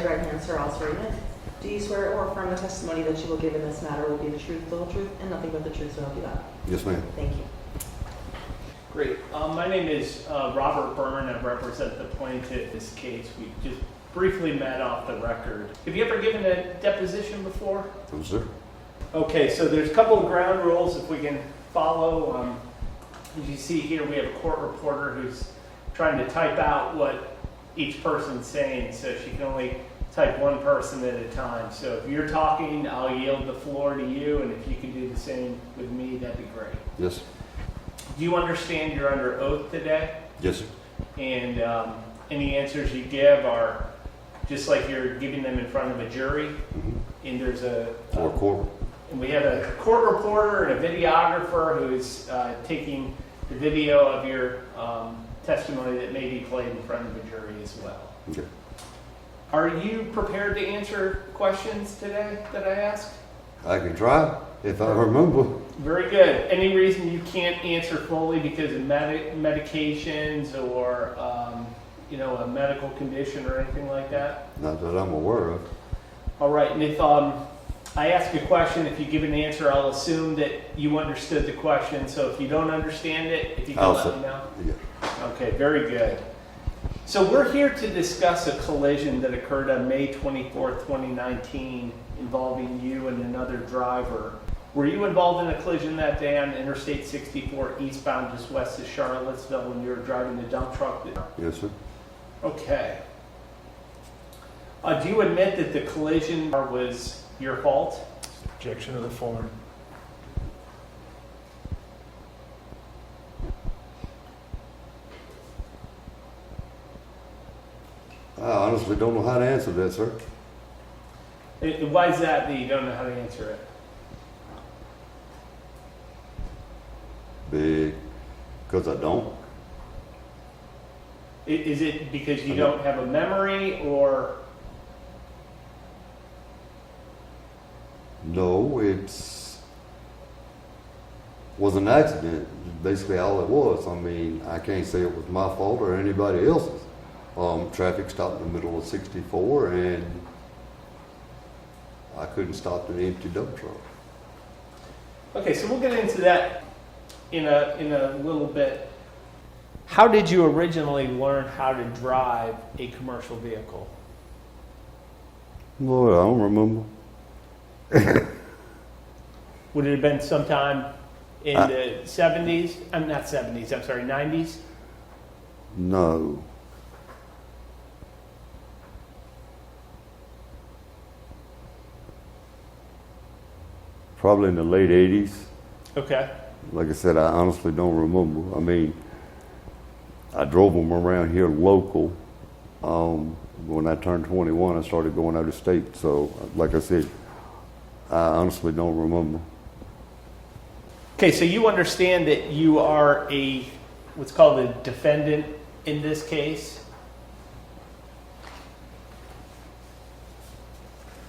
raise your right hand, sir. I'll swear you in. Do you swear or affirm the testimony that you will give in this matter will be the truth, the whole truth, and nothing but the truth, so help you God? Yes, ma'am. Thank you. Great. My name is Robert Byrne. I represent the plaintiff in this case. We just briefly met off the record. Have you ever given a deposition before? No, sir. Okay, so there's a couple of ground rules if we can follow. As you see here, we have a court reporter who's trying to type out what each person's saying, so she can only type one person at a time. So if you're talking, I'll yield the floor to you, and if you can do the same with me, that'd be great. Yes. Do you understand you're under oath today? Yes, sir. And any answers you give are just like you're giving them in front of a jury. Mm-hmm. And there's a court. And we have a court reporter and a videographer who's taking the video of your testimony that may be played in front of a jury as well. Okay. Are you prepared to answer questions today that I ask? I can try if I remember. Very good. Any reason you can't answer fully because of medications or a medical condition or anything like that? Not that I'm aware of. All right. And if I ask a question, if you give an answer, I'll assume that you understood the question. So if you don't understand it, if you can let me know. Yeah. Okay, very good. So we're here to discuss a collision that occurred on May 24th, 2019, involving you and another driver. Were you involved in a collision that day on Interstate 64 eastbound just west of Charlottesville when you were driving the dump truck? Yes, sir. Okay. Do you admit that the collision was your fault? Objection to the form. I honestly don't know how to answer that, sir. Why is that you don't know how to answer it? Because I don't. Is it because you don't have a memory or? No, was an accident. Basically all it was. I mean, I can't say it was my fault or anybody else's. Traffic stopped in the middle of 64 and I couldn't stop an empty dump truck. Okay, so we'll get into that in a little bit. How did you originally learn how to drive a commercial vehicle? Lord, I don't remember. Would it have been sometime in the 70s? I'm not 70s, I'm sorry, 90s? No. Probably in the late 80s. Okay. Like I said, I honestly don't remember. I mean, I drove them around here local. When I turned 21, I started going out of state. So, like I said, I honestly don't remember. Okay, so you understand that you are what's called a defendant in this case?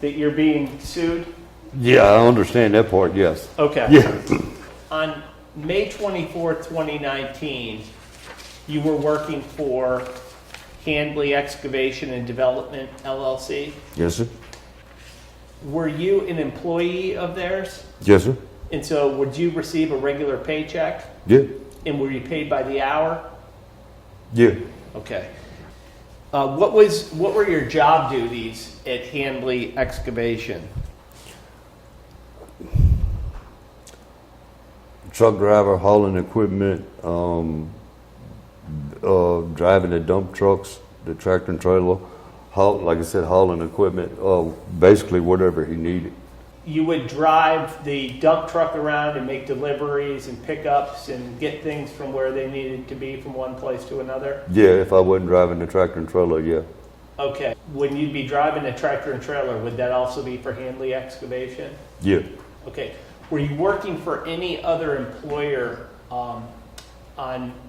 That you're being sued? Yeah, I understand that part, yes. Okay. Yeah. On May 24th, 2019, you were working for Handley Excavation and Development, LLC. Yes, sir. Were you an employee of theirs? Yes, sir. And so would you receive a regular paycheck? Yeah. And were you paid by the hour? Yeah. Okay. What were your job duties at Handley Excavation? Truck driver, hauling equipment, driving the dump trucks, the tractor and trailer, like I said, hauling equipment, basically whatever he needed. You would drive the dump truck around and make deliveries and pickups and get things from where they needed to be from one place to another? Yeah, if I wasn't driving the tractor and trailer, yeah. Okay. When you'd be driving a tractor and trailer, would that also be for Handley Excavation? Yeah. Okay. Were you working for any other employer on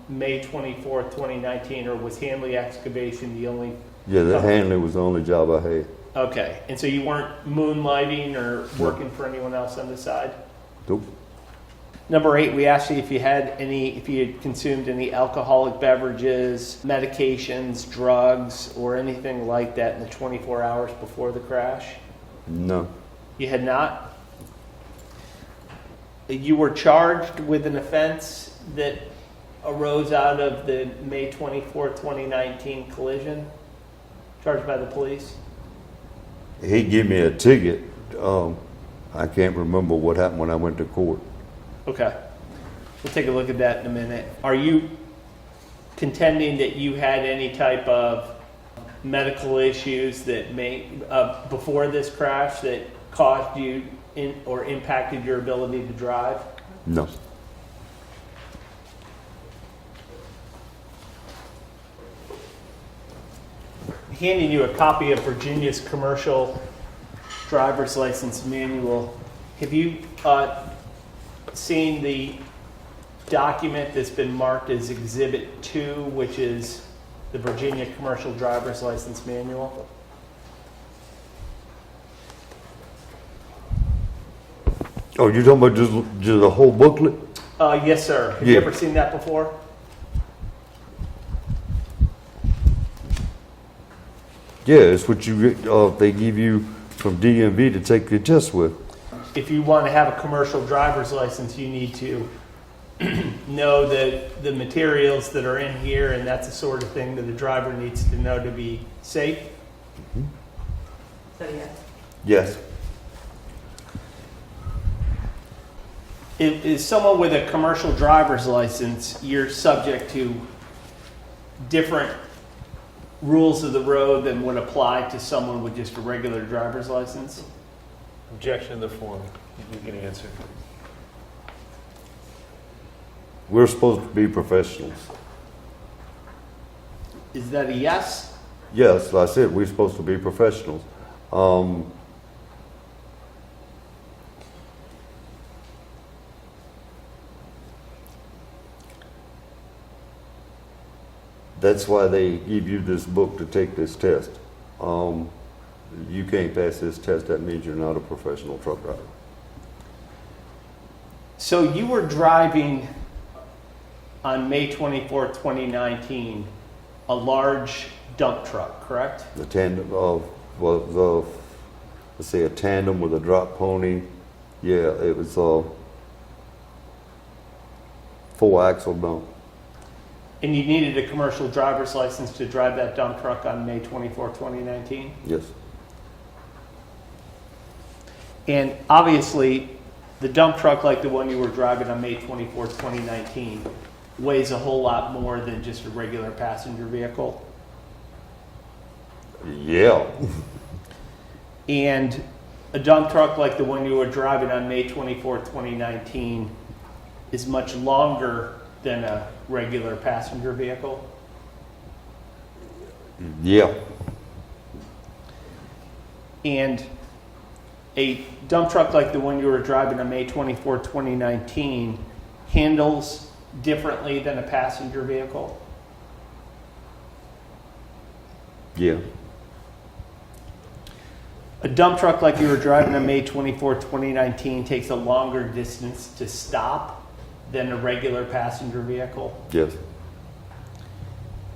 May 24th, 2019, or was Handley Excavation the only? Yeah, that Handley was the only job I had. Okay. And so you weren't moonlighting or working for anyone else on the side? Nope. Number 8, we asked you if you had consumed any alcoholic beverages, medications, drugs, or anything like that in the 24 hours before the crash. No. You had not? You were charged with an offense that arose out of the May 24, 2019 collision, charged by the police? He gave me a ticket. I can't remember what happened when I went to court. Okay. We'll take a look at that in a minute. Are you contending that you had any type of medical issues that before this crash that caused you or impacted your ability to drive? No. Handing you a copy of Virginia's commercial driver's license manual. Have you seen the document that's been marked as Exhibit 2, which is the Virginia Commercial Driver's License Manual? Oh, you talking about just the whole booklet? Yes, sir. Have you Yeah. ever seen that before? Yeah, it's what you get, they give you from DMV to take your test with. If you want to have a commercial driver's license, you need to know the materials that are in here, and that's the sort of thing that a driver needs to know to be safe. So yes. Yes. Is someone with a commercial driver's license, you're subject to different rules of the road than would apply to someone with just a regular driver's license? Objection to the form. You can answer. We're supposed to be professionals. Is that a yes? Yes, like I said, we're supposed to be professionals. That's why they give you this book to take this test. You can't pass this test, that means you're not a professional truck driver. So you were driving on May 24, 2019, a large dump truck, correct? The tandem of, let's say a tandem with a drop pony. Yeah, it was a 4-axle dump. And you needed a commercial driver's license to drive that dump truck on May 24, 2019? Yes. And obviously, the dump truck like the one you were driving on May 24, 2019 weighs a whole lot more than just a regular passenger vehicle. Yeah. And a dump truck like the one you were driving on May 24, 2019 is much longer than a regular passenger vehicle. Yeah. And a dump truck like the one you were driving on May 24, 2019 handles differently than a passenger vehicle. Yeah. A dump truck like you were driving on May 24, 2019 takes a longer distance to stop than a regular passenger vehicle. Yes.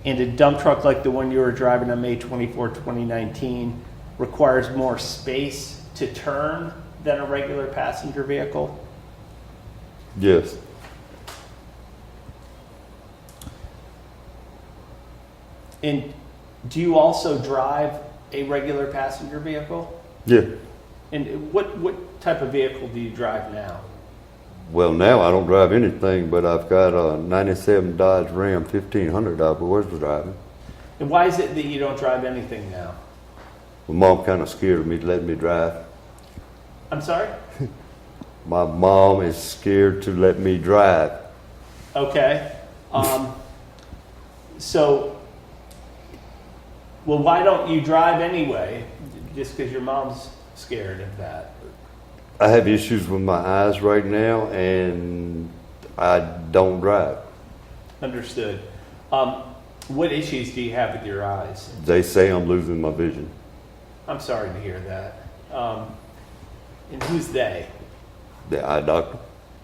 And a dump truck like the one you were driving on May 24, 2019 requires more space to turn than a regular passenger vehicle. Yes. And do you also drive a regular passenger vehicle? Yeah. And what type of vehicle do you drive now? Well, now I don't drive anything, but I've got a 97 Dodge Ram 1500 I was driving. And why is it that you don't drive anything now? My mom kind of scared of me to let me drive. I'm sorry? My mom is scared to let me drive. Okay. Well, why don't you drive anyway? Just because your mom's scared of that? I have issues with my eyes right now, and I don't drive. Understood. What issues do you have with your eyes? They say I'm losing my vision. I'm sorry to hear that. And who's they? The eye doctor.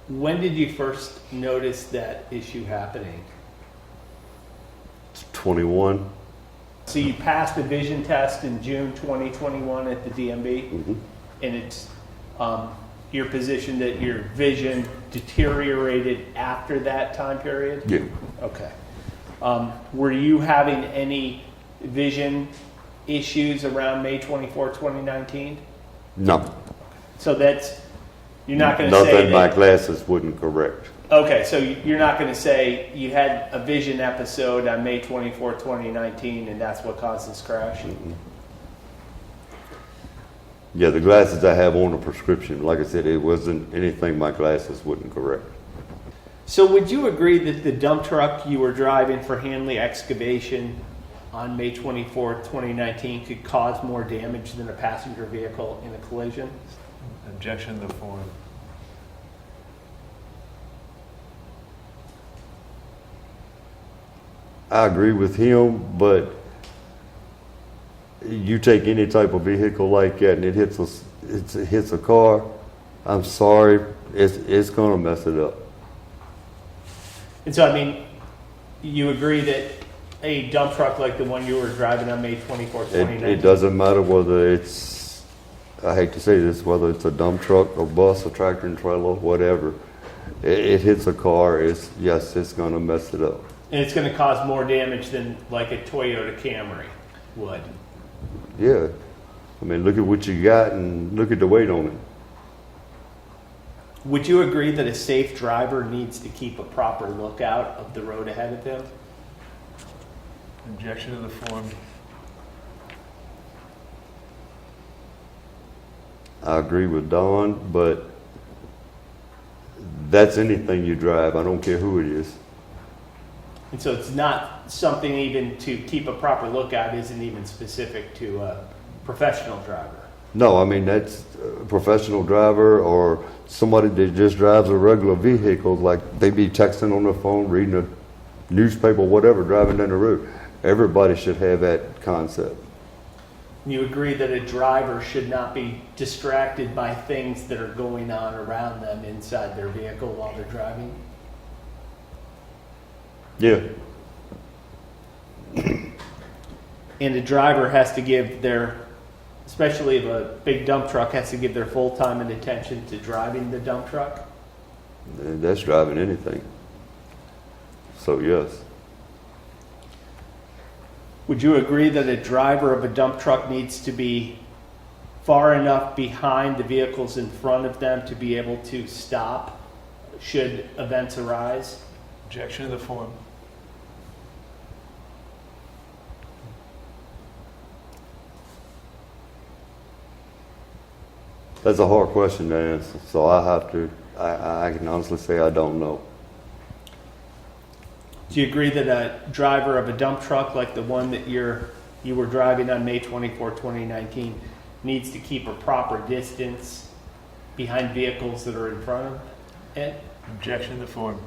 When did you first notice that issue happening? 21. So you passed the vision test in June 2021 at the DMV, Mhm. and it's your position that your vision deteriorated after that time period? Yeah. Okay. Were you having any vision issues around May 24, 2019? No. So that's, you're not going to say Nothing my that, glasses wouldn't correct. okay, so you're not going to say you had a vision episode on May 24, 2019, and that's what caused this crash? Mm-mm. Yeah, the glasses I have on a prescription, like I said, it wasn't anything my glasses wouldn't correct. So would you agree that the dump truck you were driving for Hanley Excavation on May 24, 2019 could cause more damage than a passenger vehicle in a collision? Objection to the form. I agree with him, but you take any type of vehicle like that and it hits a car, I'm sorry, it's gonna mess it up. And so, I mean, you agree that a dump truck like the one you were driving on May 24, 2019? It doesn't matter whether it's, I hate to say this, whether it's a dump truck, a bus, a tractor and trailer, whatever. It hits a car, it's gonna mess it up. And it's going to cause more damage than like a Toyota Camry would. Yeah. I mean, look at what you got and look at the weight on it. Would you agree that a safe driver needs to keep a proper lookout of the road ahead of them? Objection to the form. I agree with Don, but that's anything you drive. I don't care who it is. And so it's not something even to keep a proper lookout isn't even specific to a professional driver. No, I mean, that's a professional driver or somebody that just drives a regular vehicle, like they be texting on their phone, reading a newspaper, whatever, driving down the road. Everybody should have that concept. You agree that a driver should not be distracted by things that are going on around them inside their vehicle while they're driving? Yeah. And a driver has to give their, especially if a big dump truck, has to give their full time and attention to driving the dump truck? And that's driving anything. So, yes. Would you agree that a driver of a dump truck needs to be far enough behind the vehicles in front of them to be able to stop should events arise? Objection to the form. That's a hard question to answer. So I can honestly say I don't know. Do you agree that a driver of a dump truck like the one that you were driving on May 24, 2019 needs to keep a proper distance behind vehicles that are in front of it? Objection to the form.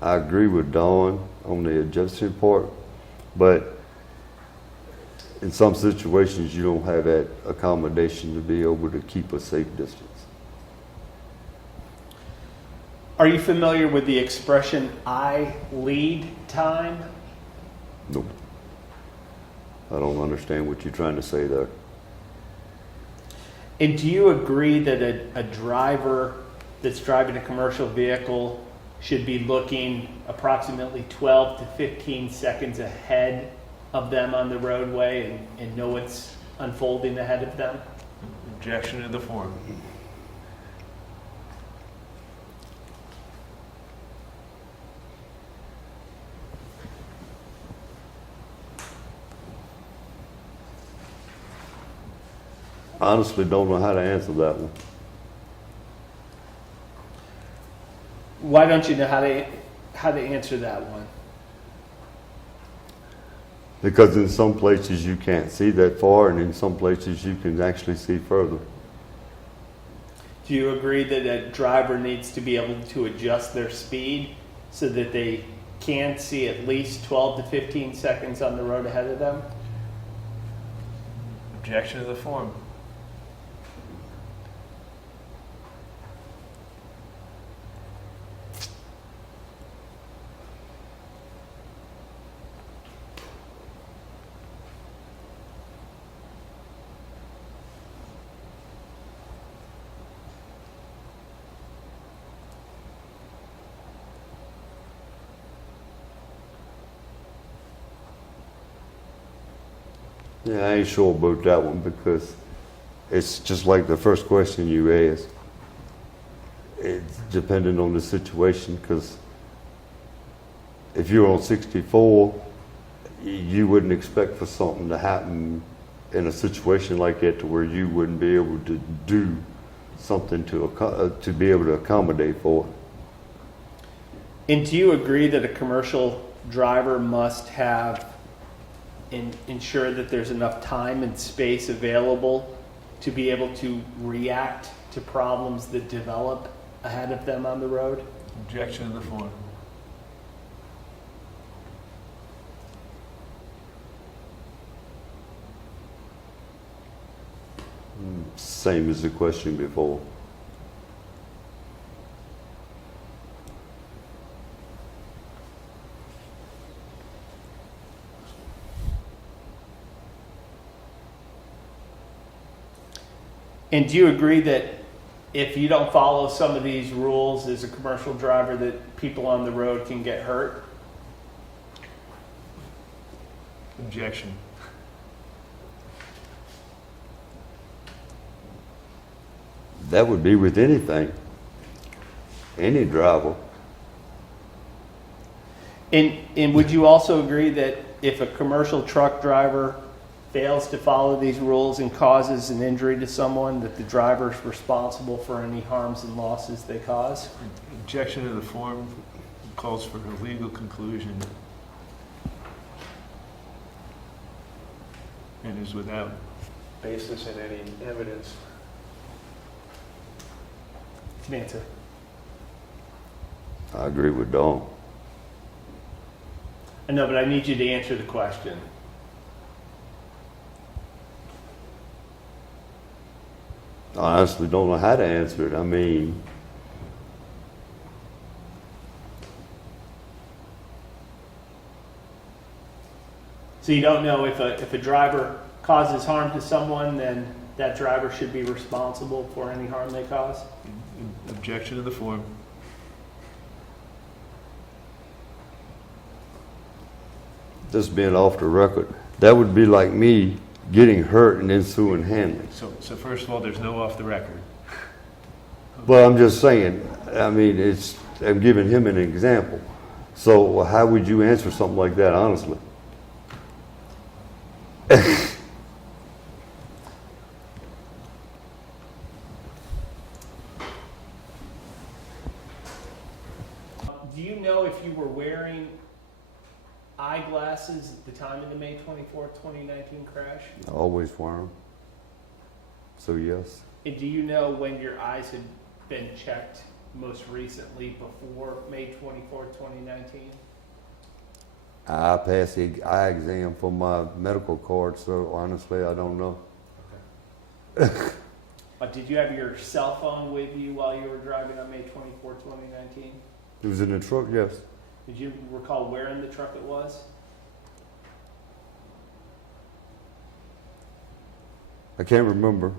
I agree with Dawn on the adjustment part, but in some situations you don't have that accommodation to be able to keep a safe distance. Are you familiar with the expression "I lead time"? Nope. I don't understand what you're trying to say there. And do you agree that a driver that's driving a commercial vehicle should be looking approximately 12 to 15 seconds ahead of them on the roadway and know what's unfolding ahead of them? Objection to the form. I honestly don't know how to answer that one. Why don't you know how to answer that one? Because in some places you can't see that far, and in some places you can actually see further. Do you agree that a driver needs to be able to adjust their speed so that they can see at least 12 to 15 seconds on the road ahead of them? Objection to the form. Yeah, I ain't sure about that one because it's just like the first question you asked. It's depending on the situation because if you're on 64, you wouldn't expect for something to happen in a situation like that to where you wouldn't be able to do something to be able to accommodate for it. And do you agree that a commercial driver must have ensure that there's enough time and space available to be able to react to problems that develop ahead of them on the road? Objection to the form. Same as the question before. And do you agree that if you don't follow some of these rules as a commercial driver that people on the road can get hurt? Objection. That would be with anything, any driver. And would you also agree that if a commercial truck driver fails to follow these rules and causes an injury to someone, that the driver is responsible for any harms and losses they cause? Objection to the form calls for a legal conclusion and is without basis in any evidence. Can answer. I agree with Dawn. I know, but I need you to answer the question. I honestly don't know how to answer it. I mean, So you don't know if a driver causes harm to someone, then that driver should be responsible for any harm they cause? Objection to the form. just being off the record, that would be like me getting hurt and then suing Hanley. So first of all, there's no off the record. Well, I'm just saying, I mean, I'm giving him an example. So how would you answer something like that, honestly? Do you know if you were wearing eyeglasses at the time of the May 24th, 2019 crash? I always wear them. So yes. And do you know when your eyes had been checked most recently before May 24th, 2019? I passed the eye exam for my medical card, so honestly, I don't know. Did you have your cell phone with you while you were driving on May 24th, 2019? It was in the truck, yes. Did you recall where in the truck it was? I can't remember.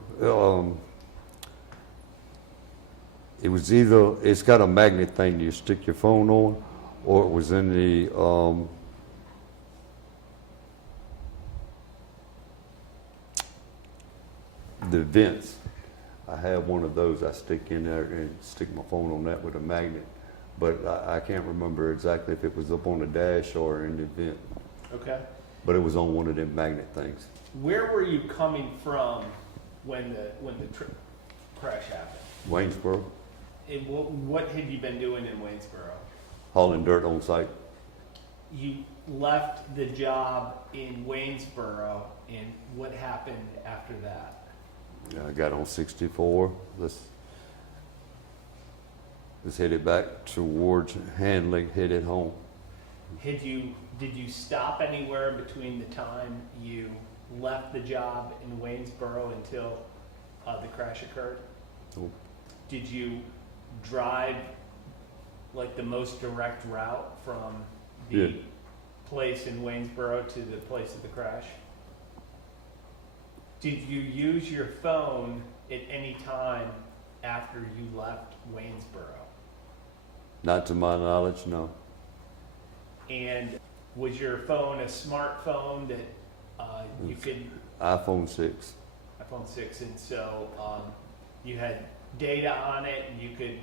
It was either, it's got a magnet thing you stick your phone on, or it was in the vents. I have one of those I stick in there and stick my phone on that with a magnet. But I can't remember exactly if it was up on the dash or in the vent. Okay. But it was on one of them magnet things. Where were you coming from when the crash happened? Waynesboro, And what had you been doing in Waynesboro? hauling dirt on site. You left the job in Waynesboro, and what happened after that? I got on 64. was headed back towards Handley, headed home. Did you stop anywhere between the time you left the job in Waynesboro until the crash occurred? Nope. Did you drive like the most direct route from the Yeah. place in Waynesboro to the place of the crash? Did you use your phone at any time after you left Waynesboro? Not to my knowledge, no. And was your phone a smartphone that you could, iPhone 6. iPhone 6, and so you had data on it and you could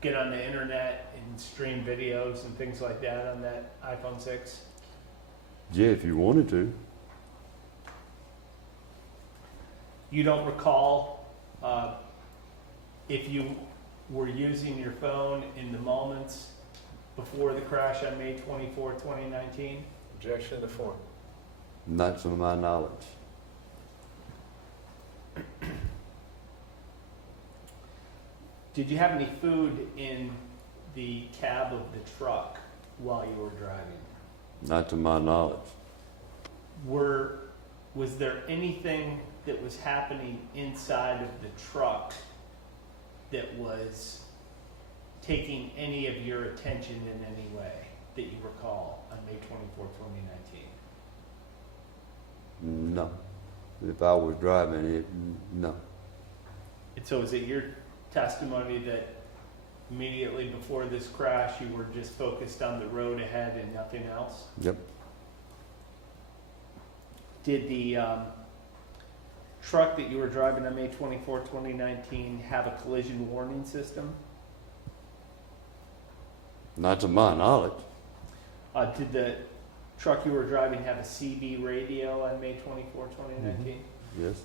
get on the internet and stream videos and things like that on that iPhone 6? Yeah, if you wanted to. You don't recall if you were using your phone in the moments before the crash on May 24, 2019? Objection to the form. Not to my knowledge. Did you have any food in the cab of the truck while you were driving? Not to my knowledge. Was there anything that was happening inside of the truck that was taking any of your attention in any way that you recall on May 24, 2019? No. If I was driving it, no. And so is it your testimony that immediately before this crash you were just focused on the road ahead and nothing else? Yep. Did the truck that you were driving on May 24, 2019 have a collision warning system? Not to my knowledge. Did the truck you were driving have a CB radio on May 24, 2019? Yes.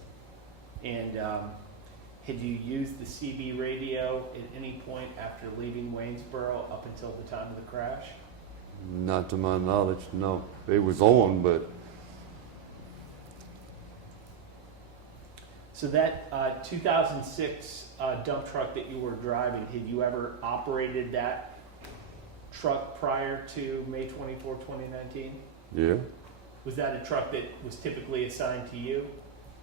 And had you used the CB radio at any point after leaving Waynesboro up until the time of the crash? Not to my knowledge, no. It was on, but So that 2006 dump truck that you were driving, had you ever operated that truck prior to May 24, 2019? yeah. Was that a truck that was typically assigned to you?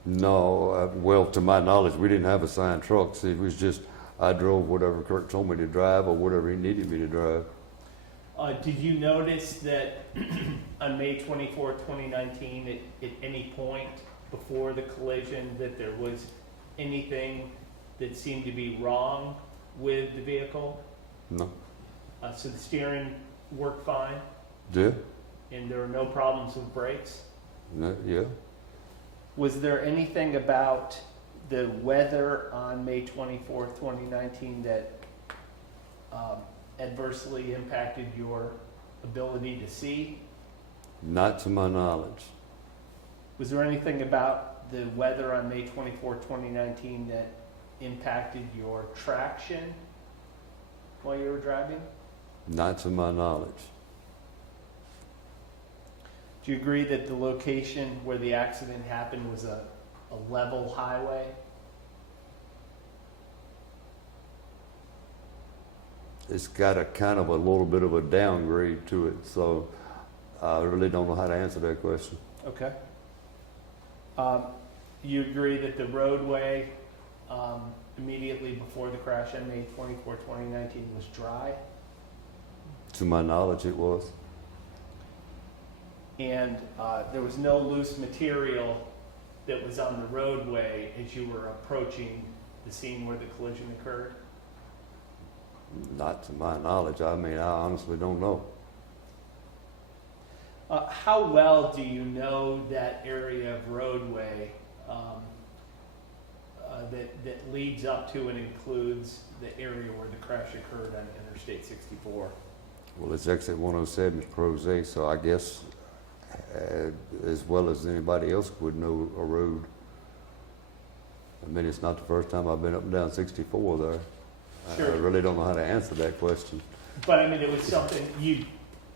No, well, to my knowledge, we didn't have assigned trucks. It was just I drove whatever Kirk told me to drive or whatever he needed me to drive. Did you notice that on May 24, 2019, at any point before the collision, that there was anything that seemed to be wrong with the vehicle? No. So the steering worked fine, Yeah. and there were no problems with brakes? No, yeah. Was there anything about the weather on May 24, 2019 that adversely impacted your ability to see? Not to my knowledge. Was there anything about the weather on May 24, 2019 that impacted your traction while you were driving? Not to my knowledge. Do you agree that the location where the accident happened was a level highway? It's got a kind of a little bit of a downgrade to it, so I really don't know how to answer that question. Okay. You agree that the roadway immediately before the crash on May 24, 2019 was dry? To my knowledge, it was. And there was no loose material that was on the roadway as you were approaching the scene where the collision occurred? Not to my knowledge. I mean, I honestly don't know. How well do you know that area of roadway that leads up to and includes the area where the crash occurred on Interstate 64? Well, it's exit 107 is Prose, so I guess as well as anybody else would know a road. I mean, it's not the first time I've been up and down 64 there. Sure. I really don't know how to answer that question. But I mean, it was something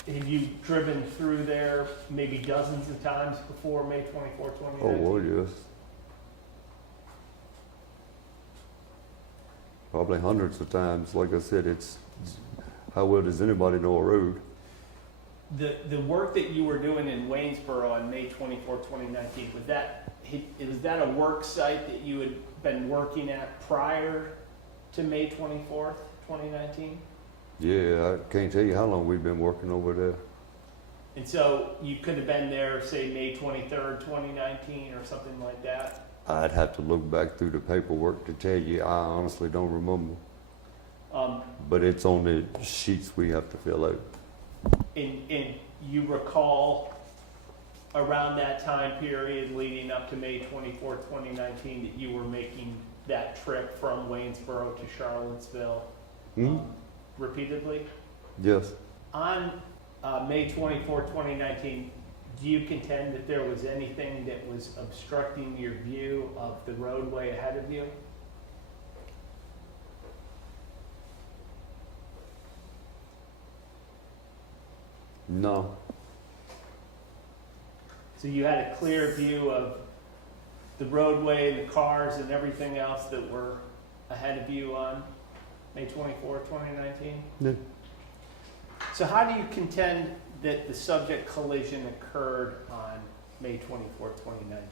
had you driven through there maybe dozens of times before May 24, 2019? Oh, well, yes. Probably hundreds of times. Like I said, how well does anybody know a road? The work that you were doing in Waynesboro on May 24, 2019, was that a work site that you had been working at prior to May 24th, 2019? Yeah, I can't tell you how long we've been working over there. And so you could have been there, say, May 23rd, 2019 or something like that? I'd have to look back through the paperwork to tell you. I honestly don't remember. But it's on the sheets we have to fill out. And you recall around that time period leading up to May 24th, 2019, that you were making that trip from Waynesboro to Charlottesville repeatedly? Yes. On May 24, 2019, do you contend that there was anything that was obstructing your view of the roadway ahead of you? No. So you had a clear view of the roadway, the cars, and everything else that were ahead of you on May 24, 2019? No. So how do you contend that the subject collision occurred on May 24, 2019?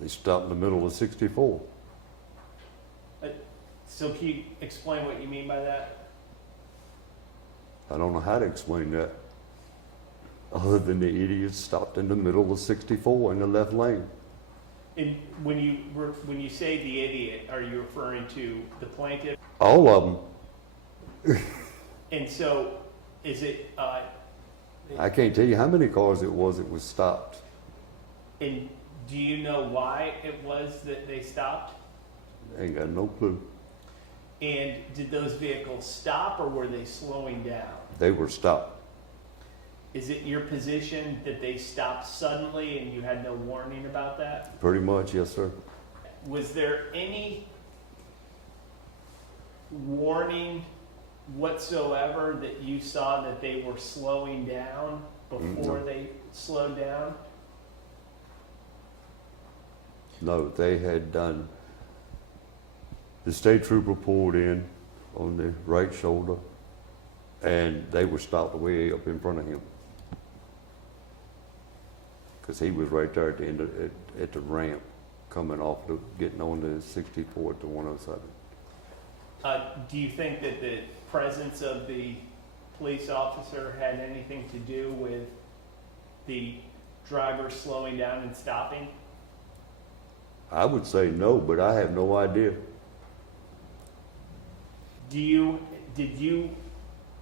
They stopped in the middle of 64. So can you explain what you mean by that? I don't know how to explain that. Other than the idiots stopped in the middle of 64 in the left lane. And when you say the idiot, are you referring to the plaintiff? All of them. And so, is it? I can't tell you how many cars it was stopped. And do you know why it was that they stopped? Ain't got no clue. And did those vehicles stop, or were they slowing down? They were stopped. Is it your position that they stopped suddenly and you had no warning about that? Pretty much, yes, sir. Was there any warning whatsoever that you saw that they were slowing down before No. they slowed down? No, they had done. The state trooper pulled in on the right shoulder, and they were stopped way up in front of him. Because he was right there at the end at the ramp, coming off, getting on the 64 to 107. Do you think that the presence of the police officer had anything to do with the driver slowing down and stopping? I would say no, but I have no idea. Did you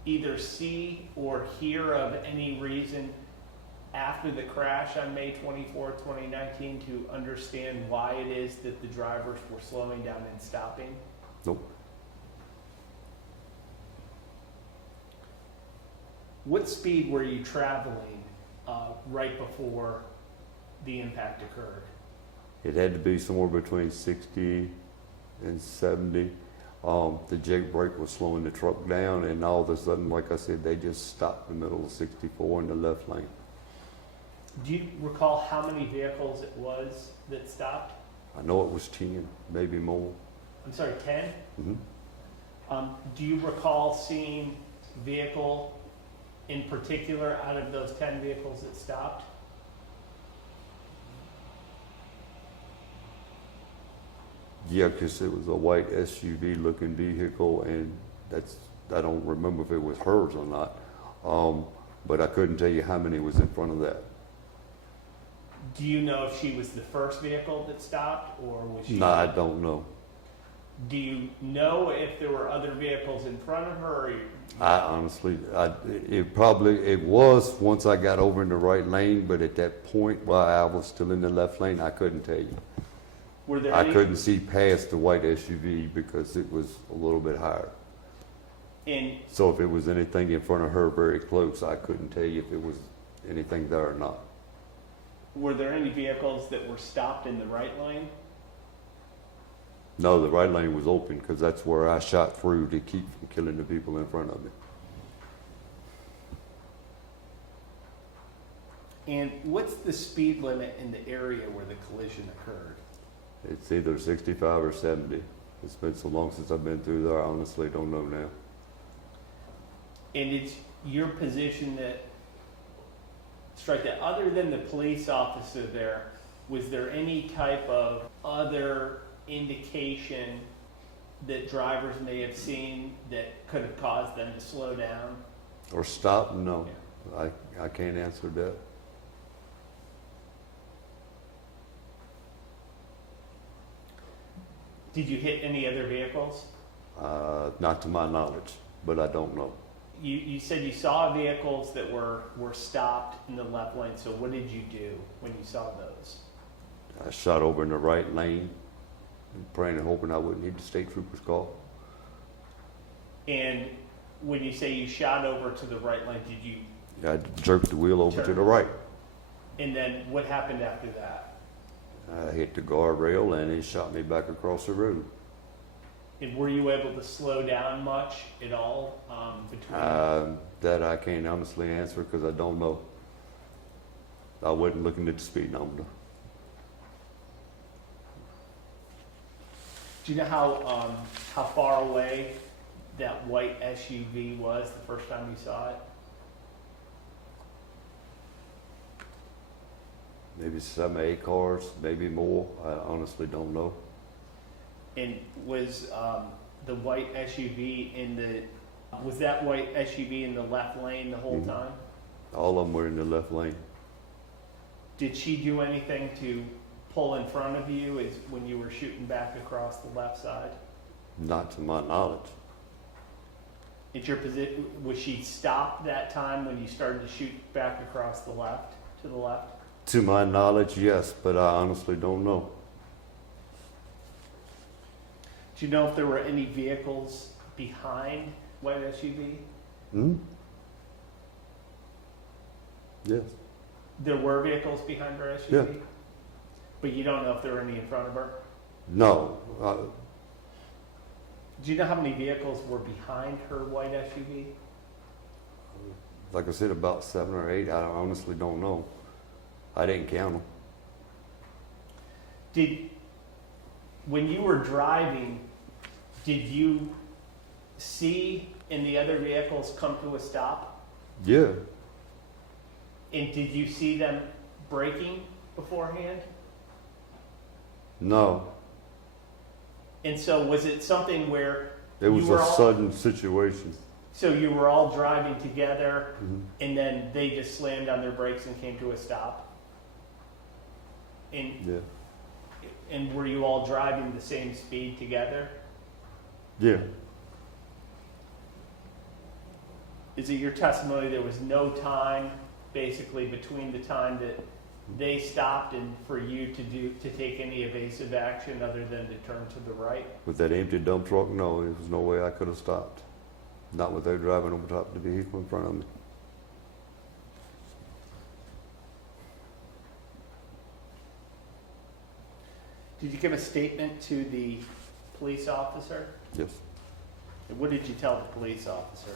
either see or hear of any reason after the crash on May 24, 2019 to understand why it is that the drivers were slowing down and stopping? Nope. What speed were you traveling right before the impact occurred? It had to be somewhere between 60 and 70. The jake brake was slowing the truck down, and all of a sudden, like I said, they just stopped in the middle of 64 in the left lane. Do you recall how many vehicles it was that stopped? I know it was 10, maybe more. I'm sorry, 10? Mm-hmm. Do you recall seeing vehicle in particular out of those 10 vehicles that stopped? Yeah, because it was a white SUV looking vehicle, and I don't remember if it was hers or not. But I couldn't tell you how many was in front of that. Do you know if she was the first vehicle that stopped, or was she? No, I don't know. Do you know if there were other vehicles in front of her? Or I honestly, it was once I got over in the right lane, but at that point while I was still in the left lane, I couldn't tell you. Were there I any, couldn't see past the white SUV because it was a little bit higher. and So if it was anything in front of her very close, I couldn't tell you if it was anything there or not. were there any vehicles that were stopped in the right lane? No, the right lane was open because that's where I shot through to keep from killing the people in front of me. And what's the speed limit in the area where the collision occurred? It's either 65 or 70. It's been so long since I've been through there, I honestly don't know now. And it's your position that, strike that, other than the police officer there, was there any type of other indication that drivers may have seen that could have caused them to slow down? Or stop? No. I can't answer that. Did you hit any other vehicles? Not to my knowledge, but I don't know. You said you saw vehicles that were stopped in the left lane, so what did you do when you saw those? I shot over in the right lane, praying and hoping I wouldn't hit the state trooper's call. And when you say you shot over to the right lane, did you? I jerked the wheel over to the right. And then what happened after that? I hit the guardrail and it shot me back across the road. And were you able to slow down much at all between? That I can't honestly answer because I don't know. I wasn't looking at the speed number. Do you know how far away that white SUV was the first time you saw it? Maybe 7 or 8 cars, maybe more. I honestly don't know. And was the white SUV was that white SUV in the left lane the whole time? All of them were in the left lane. Did she do anything to pull in front of you as when you were shooting back across the left side? Not to my knowledge. At your position, was she stopped that time when you started to shoot back across the left, to the left? To my knowledge, yes, but I honestly don't know. Do you know if there were any vehicles behind white SUV? Yes. There were vehicles behind her SUV? Yeah. But you don't know if there were any in front of her? No. Do you know how many vehicles were behind her white SUV? Like I said, about 7 or 8. I honestly don't know. I didn't count them. When you were driving, did you see in the other vehicles come to a stop? Yeah. And did you see them braking beforehand? No. And so was it something where It was you were a all, sudden situation. So you were all driving together and then they just slammed on their brakes and came to a stop? Yeah. And were you all driving the same speed together? Yeah. Is it your testimony there was no time basically between the time that they stopped and for you to take any evasive action other than to turn to the right? With that empty dump truck, no, there was no way I could have stopped. Not without driving over top of the vehicle in front of me. Did you give a statement to the police officer? Yes. And what did you tell the police officer?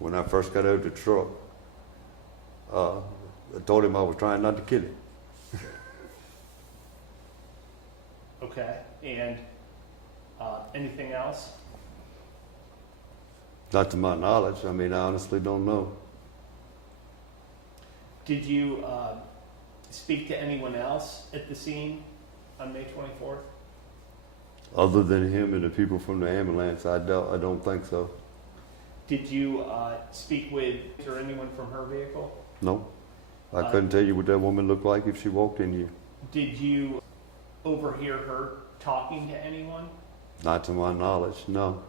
When I first got out of the truck, I told him I was trying not to kill him. Okay. And anything else? Not to my knowledge. I mean, I honestly don't know. Did you speak to anyone else at the scene on May 24th? Other than him and the people from the ambulance, I don't think so. Did you speak with or anyone from her vehicle? No. I couldn't tell you what that woman looked like if she walked in here. Did you overhear her talking to anyone? Not to my knowledge, no.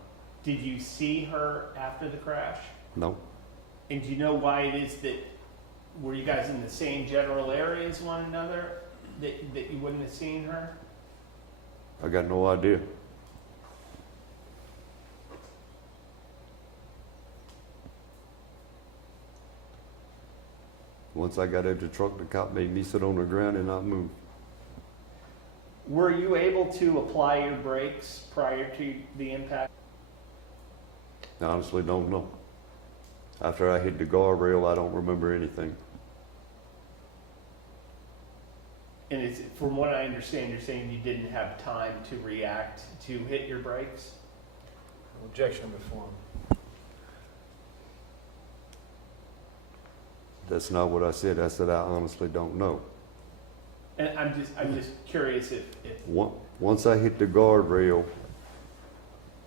Did you see her after the crash? No. And do you know why it is that, were you guys in the same general area as one another, that you wouldn't have seen her? I got no idea. Once I got out of the truck, the cop made me sit on the ground and not move. Were you able to apply your brakes prior to the impact? I honestly don't know. After I hit the guardrail, I don't remember anything. And it's, from what I understand, you're saying you didn't have time to react to hit your brakes? Objection to form. That's not what I said. I said I honestly don't know. And I'm just curious if Once I hit the guardrail,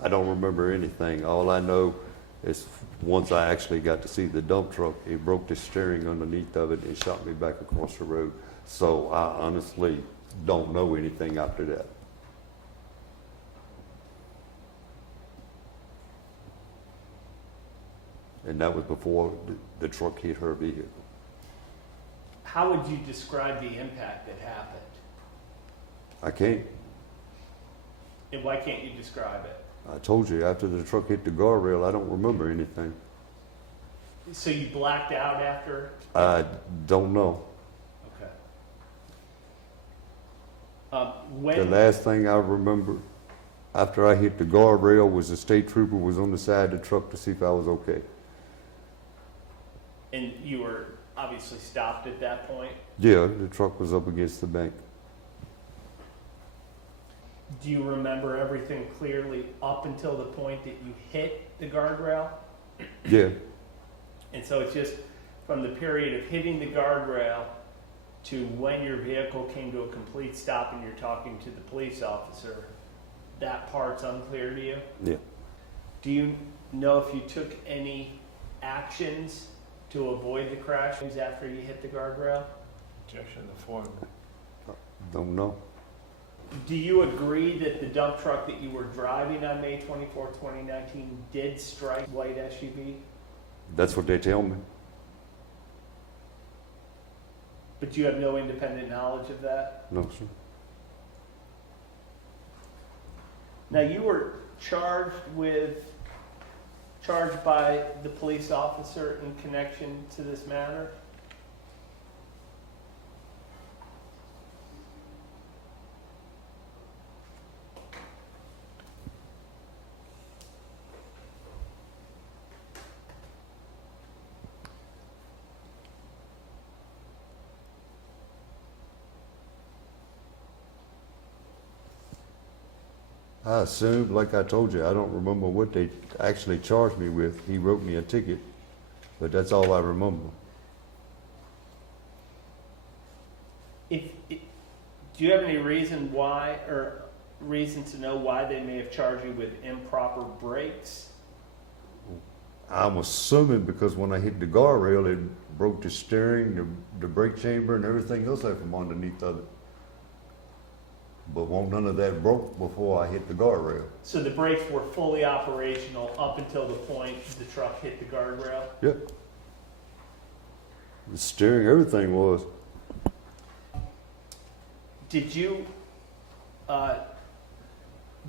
I don't remember anything. All I know is once I actually got to see the dump truck, it broke the steering underneath of it and shot me back across the road. So I honestly don't know anything after that. And that was before the truck hit her vehicle. how would you describe the impact that happened? I can't. And why can't you describe it? I told you, after the truck hit the guardrail, I don't remember anything. So you blacked out after? I don't know. Okay. The When, last thing I remember after I hit the guardrail was the state trooper was on the side of the truck to see if I was okay. and you were obviously stopped at that point. Yeah, the truck was up against the bank. Do you remember everything clearly up until the point that you hit the guardrail? Yeah, And so it's just from the period of hitting the guardrail to when your vehicle came to a complete stop and you're talking to the police officer, that part's unclear to you? yeah. Do you know if you took any actions to avoid the crash after you hit the guardrail? Objection to form. Don't know. Do you agree that the dump truck that you were driving on May 24, 2019 did strike white SUV? That's what they tell me. But you have no independent knowledge of that? No, sir. Now, you were charged by the police officer in connection to this matter? I assumed, like I told you, I don't remember what they actually charged me with. He wrote me a ticket, but that's all I remember. Do you have any reason why, or reason to know why they may have charged you with improper brakes? I'm assuming because when I hit the guardrail, it broke the steering, the brake chamber, and everything else out from underneath of it. But none of that broke before I hit the guardrail. So the brakes were fully operational up until the point the truck hit the guardrail? Yep. The steering, everything was. Did you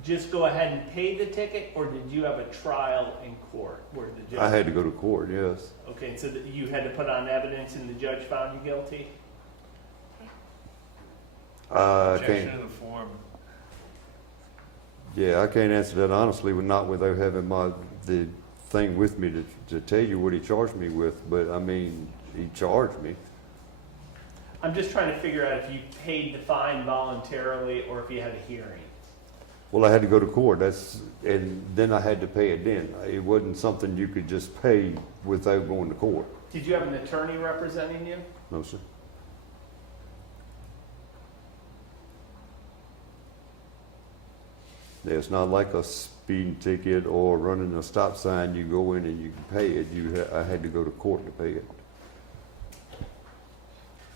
just go ahead and pay the ticket, or did you have a trial in court where the judge? I had to go to court, yes. Okay, so that you had to put on evidence and the judge found you guilty? I Objection can't. to the form. Yeah, I can't answer that honestly, not without having the thing with me to tell you what he charged me with. But I mean, he charged me. I'm just trying to figure out if you paid the fine voluntarily or if you had a hearing. Well, I had to go to court. And then I had to pay it then. It wasn't something you could just pay without going to court. Did you have an attorney representing you? No, sir. Yeah, it's not like a speeding ticket or running a stop sign. You go in and you can pay it. I had to go to court to pay it.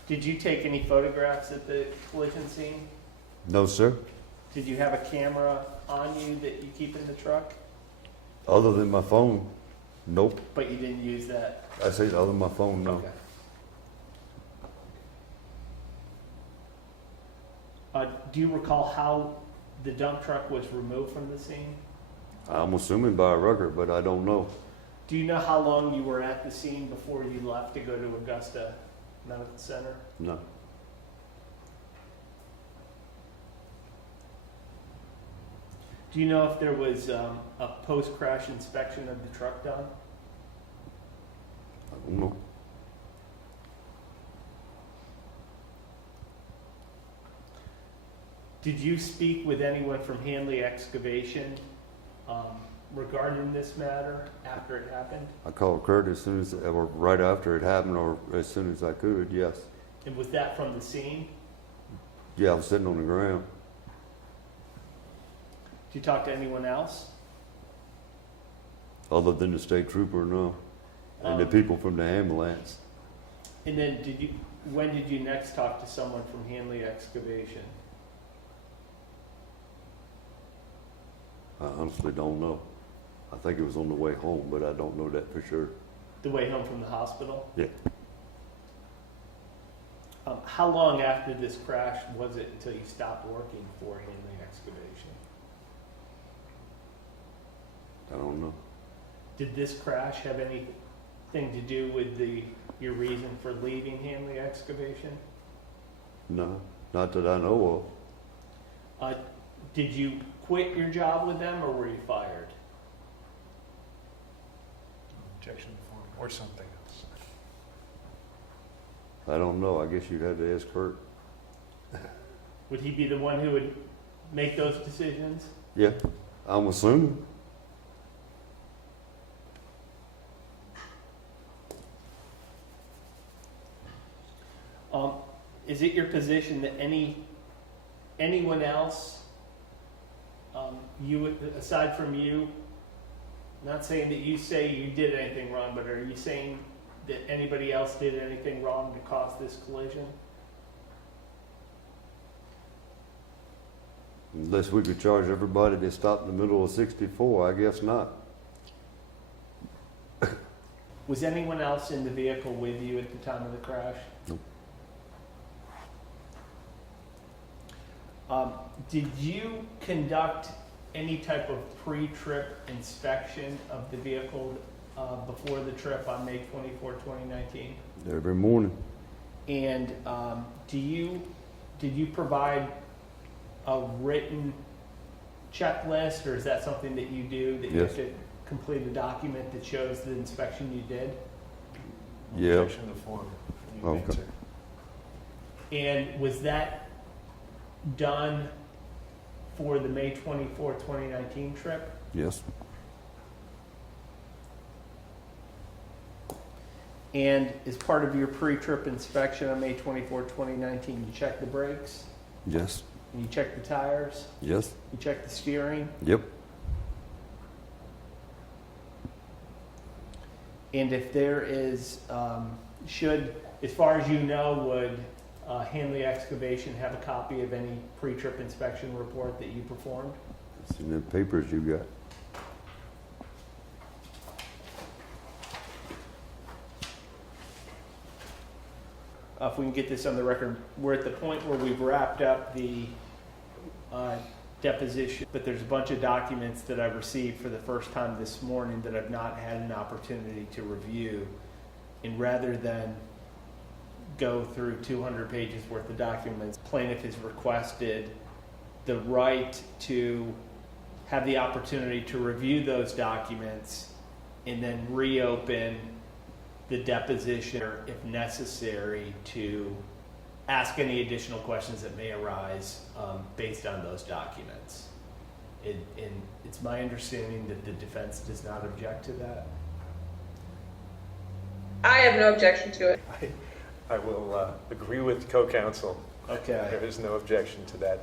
Did you take any photographs at the collision scene? No, sir. Did you have a camera on you that you keep in the truck? Other than my phone, nope. But you didn't use that? I say other than my phone, no. Okay. Do you recall how the dump truck was removed from the scene? I'm assuming by a record, but I don't know. Do you know how long you were at the scene before you left to go to Augusta Medical Center? No. Do you know if there was a post-crash inspection of the truck done? I don't know. Did you speak with anyone from Hanley Excavation regarding this matter after it happened? I called Kurt as soon as, or right after it happened, or as soon as I could, yes. And was that from the scene? Yeah, I was sitting on the ground. Did you talk to anyone else? Other than the state trooper, no. And the people from the ambulance. And then when did you next talk to someone from Hanley Excavation? I honestly don't know. I think it was on the way home, but I don't know that for sure. The way home from the hospital? Yeah. How long after this crash was it until you stopped working for Hanley Excavation? I don't know. Did this crash have anything to do with your reason for leaving Hanley Excavation? No, not that I know of. Did you quit your job with them or were you fired? Objection form or something else. I don't know. I guess you'd have to ask Kurt. Would he be the one who would make those decisions? Yeah, I'm assuming. Is it your position that anyone else, aside from you, not saying that you say you did anything wrong, but are you saying that anybody else did anything wrong to cause this collision? Unless we could charge everybody that stopped in the middle of 64, I guess not. Was anyone else in the vehicle with you at the time of the crash? Nope. Did you conduct any type of pre-trip inspection of the vehicle before the trip on May 24, 2019? Every morning. And did you provide a written checklist, or is that something that you do, that you Yes. have to complete a document that shows the inspection you did? Yeah. Objection to form. You Okay. answer. And was that done for the May 24, 2019 trip? Yes. And as part of your pre-trip inspection on May 24, 2019, you checked the brakes, Yes. and you checked the tires, Yes. you checked the steering, Yep. and if there is, as far as you know, would Hanley Excavation have a copy of any pre-trip inspection report that you performed? It's in the papers you got. If we can get this on the record, we're at the point where we've wrapped up the deposition, but there's a bunch of documents that I've received for the first time this morning that I've not had an opportunity to review. And rather than go through 200 pages worth of documents, plaintiff has requested the right to have the opportunity to review those documents and then reopen the deposition if necessary to ask any additional questions that may arise based on those documents. And it's my understanding that the defense does not object to that. I have no objection to it. I will agree with co-counsel. Okay. There is no objection to that.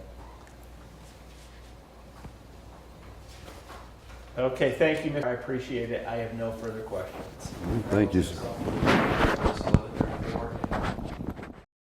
Okay, thank you, Mr. I appreciate it. I have no further questions. Thank you, sir.